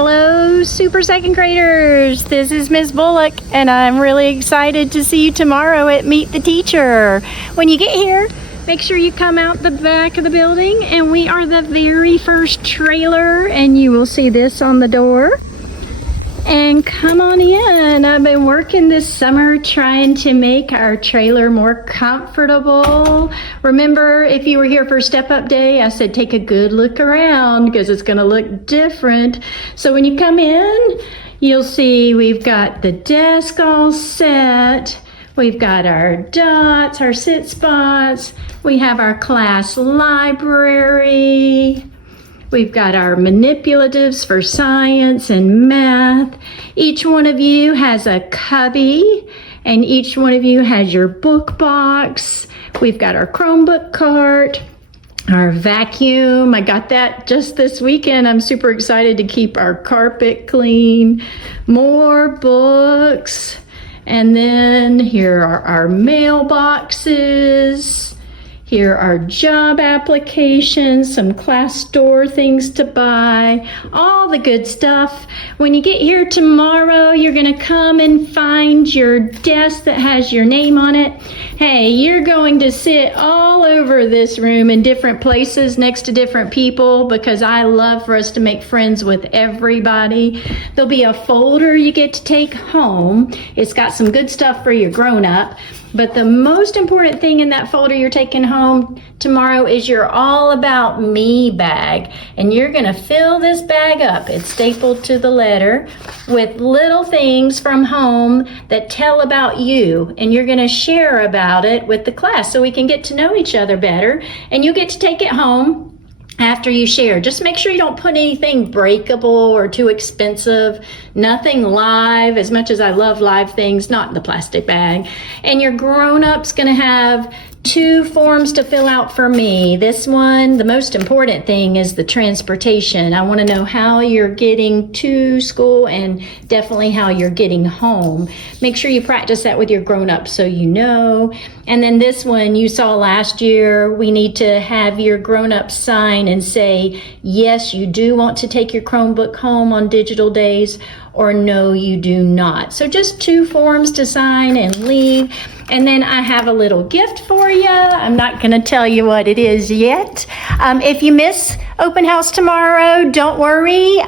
Hello, super second graders. This is Miss Bullock, and I'm really excited to see you tomorrow at Meet the Teacher. When you get here, make sure you come out the back of the building, and we are the very first trailer, and you will see this on the door. And come on in. I've been working this summer trying to make our trailer more comfortable. Remember, if you were here for Step Up Day, I said take a good look around because it's gonna look different. So when you come in, you'll see we've got the desk all set. We've got our dots, our sit spots. We have our class library. We've got our manipulatives for science and math. Each one of you has a cubby, and each one of you has your book box. We've got our Chromebook cart, our vacuum. I got that just this weekend. I'm super excited to keep our carpet clean. More books. And then here are our mailboxes. Here are job applications, some class store things to buy, all the good stuff. When you get here tomorrow, you're gonna come and find your desk that has your name on it. Hey, you're going to sit all over this room in different places next to different people because I love for us to make friends with everybody. There'll be a folder you get to take home. It's got some good stuff for your grown-up. But the most important thing in that folder you're taking home tomorrow is your All About Me bag. And you're gonna fill this bag up, it's stapled to the letter, with little things from home that tell about you. And you're gonna share about it with the class so we can get to know each other better. And you get to take it home after you share. Just make sure you don't put anything breakable or too expensive, nothing live, as much as I love live things, not in the plastic bag. And your grown-up's gonna have 2 forms to fill out for me. This one, the most important thing is the transportation. I wanna know how you're getting to school and definitely how you're getting home. Make sure you practice that with your grown-ups so you know. And then this one you saw last year, we need to have your grown-up sign and say, yes, you do want to take your Chromebook home on digital days, or no, you do not. So just 2 forms to sign and leave. And then I have a little gift for you. I'm not gonna tell you what it is yet. If you miss open house tomorrow, don't worry.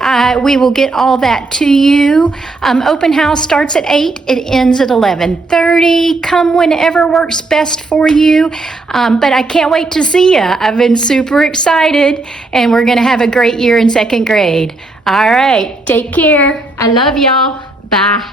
We will get all that to you. Open house starts at 8, it ends at 11:30. Come whenever works best for you. But I can't wait to see you. I've been super excited, and we're gonna have a great year in second grade. All right, take care. I love y'all. Bye.